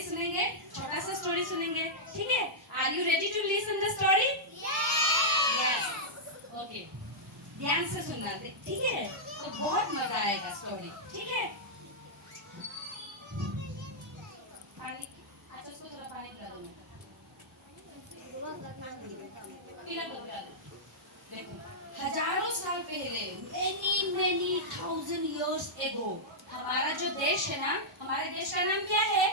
Story सुनेंगे, छोटा सा स्टोरी सुनेंगे, ठीक है? Are you ready to listen the story? Yes. Okay, ध्यान से सुनना, ठीक है? तो बहुत मजा आएगा स्टोरी, ठीक है? पानी, अच्छा उसको थोड़ा पानी पिला दो। पिला दो, पिला दो। देखो, हजारों साल पहले, many thousand years ago, हमारा जो देश है ना, हमारे देश का नाम क्या है?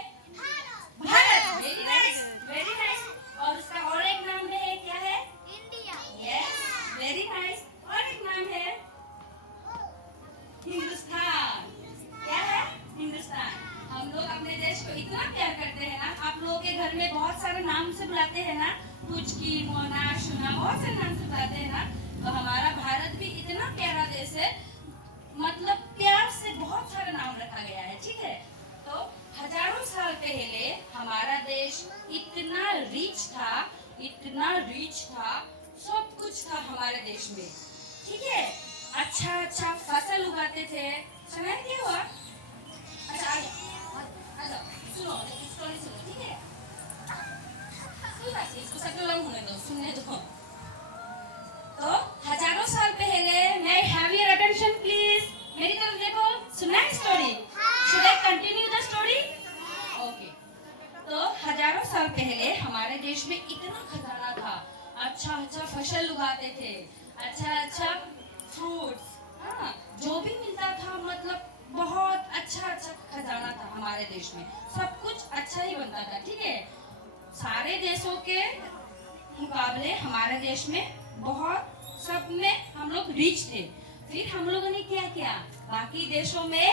Bharat. Very nice, very nice. और उसका और एक नाम है, क्या है? इंडिया। Yes, very nice. और एक नाम है हिंदुस्तान। क्या है? हिंदुस्तान। हम लोग अपने देश को इतना प्यार करते हैं ना, आप लोगों के घर में बहुत सारे नाम से बुलाते हैं ना, पुचकी, मोना, शुना, बहुत सारे नाम से बुलाते हैं ना। तो हमारा भारत भी इतना प्यारा देश है, मतलब प्यार से बहुत सारे नाम रखा गया है, ठीक है? तो हजारों साल पहले हमारा देश इतना रिच था, इतना रिच था, सब कुछ था हमारे देश में, ठीक है? अच्छा अच्छा फसल उगाते थे। सुना है क्या हुआ? अच्छा आ जाओ, सुनो स्टोरी सुनो, ठीक है? इसको सेटल होने दो, सुनने दो। तो हजारों साल पहले, मैं हैव योर अटेंशन प्लीज, मेरी तरफ देखो, सुनना है story? Should I continue the story? Okay. तो हजारों साल पहले हमारे देश में इतना खजाना था, अच्छा अच्छा फसल उगाते थे, अच्छा अच्छा फ्रूट्स, हाँ, जो भी मिलता था, मतलब बहुत अच्छा अच्छा खजाना था हमारे देश में, सब कुछ अच्छा ही बनता था, ठीक है? सारे देशों के मुकाबले हमारे देश में बहुत, सब में हम लोग रिच थे। फिर हम लोगों ने क्या किया, बाकी देशों में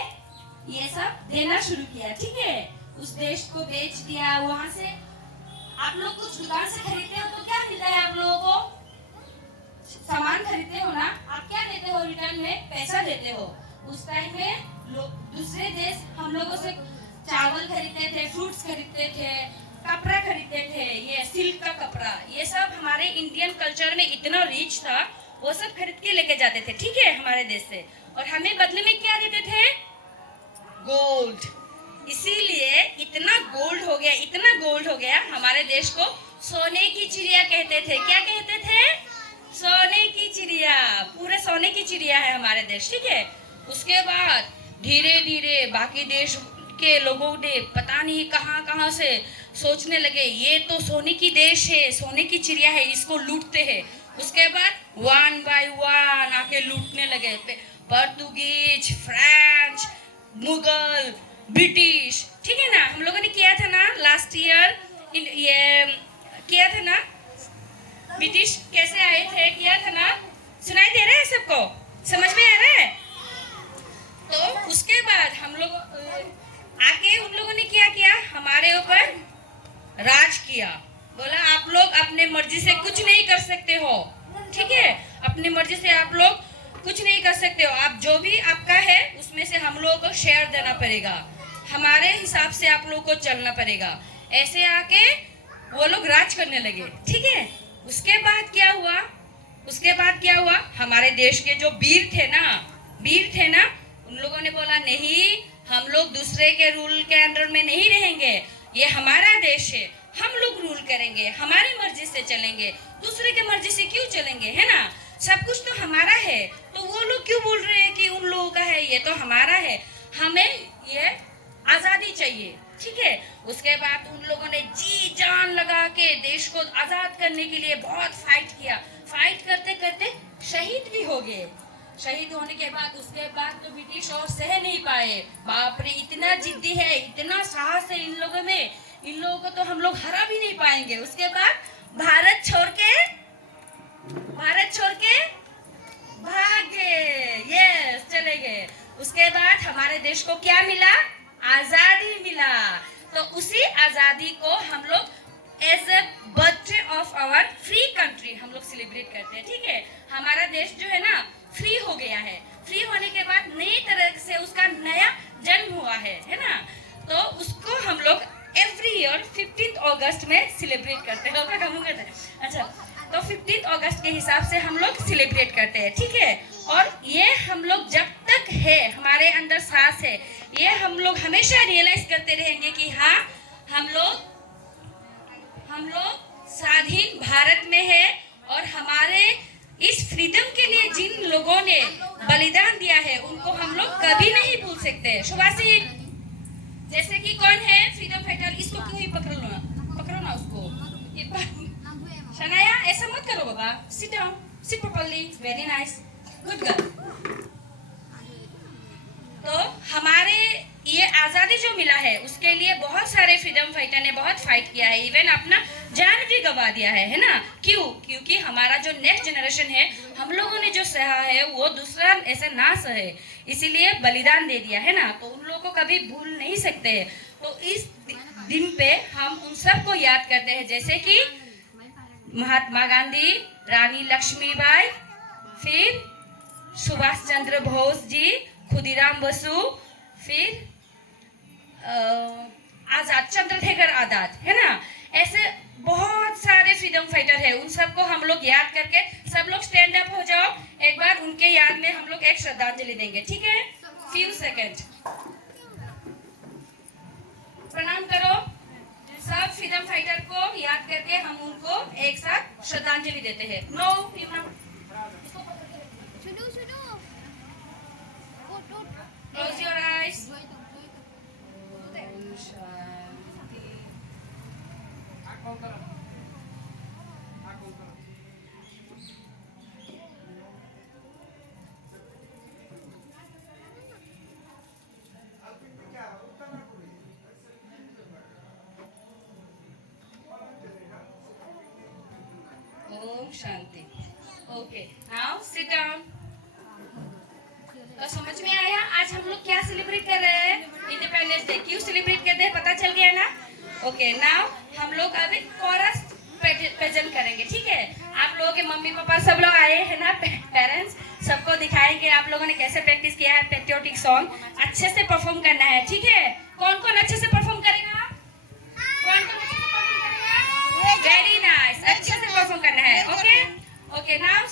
ये सब देना शुरू किया, ठीक है? उस देश को बेच दिया। वहां से आप लोग कुछ दुकान से खरीदते हो तो क्या मिलता है आप लोगों को? सामान खरीदते हो ना, आप क्या देते हो रिटर्न में? पैसा देते हो। उस टाइम में लोग, दूसरे देश हम लोगों से चावल खरीदते थे, फ्रूट्स खरीदते थे, कपड़ा खरीदते थे, ये सिल्क का कपड़ा, ये सब हमारे इंडियन कल्चर में इतना रिच था, वो सब खरीद के लेके जाते थे, ठीक है, हमारे देश से। और हमें बदले में क्या देते थे? गोल्ड। इसीलिए इतना गोल्ड हो गया, इतना गोल्ड हो गया, हमारे देश को सोने की चिड़िया कहते थे। क्या कहते थे? सोने की चिड़िया। पूरे सोने की चिड़िया है हमारे देश, ठीक है? उसके बाद धीरे धीरे बाकी देश के लोगों ने पता नहीं कहां कहां से सोचने लगे, ये तो सोने की देश है, सोने की चिड़िया है, इसको लूटते हैं। उसके बाद वन बाय वन आके लूटने लगे, पोर्तुगीज, फ्रेंच, मुगल, ब्रिटिश, ठीक है ना? हम लोगों ने किया था ना लास्ट ईयर, ये किया था ना, ब्रिटिश कैसे आए थे, किया था ना? सुनाई दे रहा है सबको? समझ में आ रहा है? तो उसके बाद हम लोग आके उन लोगों ने क्या किया, हमारे ऊपर राज किया। बोला आप लोग अपने मर्जी से कुछ नहीं कर सकते हो, ठीक है? अपनी मर्जी से आप लोग कुछ नहीं कर सकते हो, आप जो भी आपका है उसमें से हम लोगों को शेयर देना पड़ेगा, हमारे हिसाब से आप लोगों को चलना पड़ेगा। ऐसे आके वो लोग राज करने लगे, ठीक है? उसके बाद क्या हुआ, उसके बाद क्या हुआ, हमारे देश के जो वीर थे ना, उन लोगों ने बोला नहीं, हम लोग दूसरे के रूल के अंडर में नहीं रहेंगे, ये हमारा देश है, हम लोग रूल करेंगे, हमारी मर्जी से चलेंगे, दूसरे के मर्जी से क्यों चलेंगे, है ना? सब कुछ तो हमारा है, तो वो लोग क्यों बोल रहे हैं कि उन लोगों का है? ये तो हमारा है, हमें ये आजादी चाहिए, ठीक है? उसके बाद उन लोगों ने जी जान लगा के देश को आजाद करने के लिए बहुत फाइट किया। फाइट करते करते शहीद भी हो गए। शहीद होने के बाद उसके बाद तो ब्रिटिश और सह नहीं पाए, बाप रे इतना जिद्दी है, इतना साहस है इन लोगों में, इन लोगों को तो हम लोग हरा भी नहीं पाएंगे। उसके बाद भारत छोड़ के भाग गए, यस चले गए। उसके बाद हमारे देश को क्या मिला? आजादी मिला। तो उसी आजादी को हम लोग as a birthday of our free country हम लोग सेलिब्रेट करते हैं, ठीक है? हमारा देश जो है ना फ्री हो गया है, फ्री होने के बाद नई तरह से उसका नया जन्म हुआ है ना? तो उसको हम लोग एवरी ईयर 15 अगस्त में सेलिब्रेट करते हैं। अच्छा, तो 15 अगस्त के हिसाब से हम लोग सेलिब्रेट करते हैं, ठीक है? और ये हम लोग जब तक है, हमारे अंदर सांस है, ये हम लोग हमेशा रियलाइज करते रहेंगे कि हाँ, हम लोग स्वाधीन भारत में है और हमारे इस फ्रीडम के लिए जिन लोगों ने बलिदान दिया है उनको हम लोग कभी नहीं भूल सकते। शुभासी, जैसे कि कौन है फ्रीडम फाइटर, इसको क्यों ही पकड़ो ना उसको। शनाया ऐसा मत करो बाबा, sit down, sit properly, very nice, good girl. तो हमारे ये आज़ादी जो मिला है उसके लिए बहुत सारे फ्रीडम फाइटर ने बहुत फाइट किया है, इवन अपना जान भी गंवा दिया है ना। क्यों? क्योंकि हमारा जो नेक्स्ट जनरेशन है, हम लोगों ने जो सहा है वो दूसरा ऐसा ना सहे, इसीलिए बलिदान दे दिया है ना। तो उन लोगों को कभी भूल नहीं सकते। तो इस दिन पे हम उन सबको याद करते हैं, जैसे कि महात्मा गांधी, रानी लक्ष्मीबाई, फिर सुभाष चंद्र बोस जी, खुदीराम बसु, फिर आजाद, चंद्रशेखर आजाद, है ना। ऐसे बहुत सारे फ्रीडम फाइटर है, उन सबको हम लोग याद करके सब लोग स्टैंड अप हो जाओ, एक बार उनके याद में हम लोग एक श्रद्धांजलि देंगे, ठीक है? फ्यू सेकंड प्रणाम करो। सब फ्रीडम फाइटर को याद करके हम उनको एक साथ श्रद्धांजलि देते हैं। No close your eyes. Om Shanti. Okay, now sit down. तो समझ में आया आज हम लोग क्या सेलिब्रेट कर रहे हैं? Independence day. क्यों सेलिब्रेट करते हैं पता चल गया ना? ओके, नाउ हम लोग अभी कोरस प्रेजेंट करेंगे, ठीक है? आप लोगों के मम्मी पापा सब लोग आए हैं ना, पेरेंट्स, सबको दिखाएंगे आप लोगों ने कैसे प्रैक्टिस किया है। पैट्रियोटिक सॉन्ग अच्छे से परफॉर्म करना है, ठीक है? कौन कौन अच्छे से परफॉर्म करेगा? कौन कौन अच्छे से परफॉर्म करेगा? वेरी नाइस, अच्छे से परफॉर्म करना है। Okay okay, now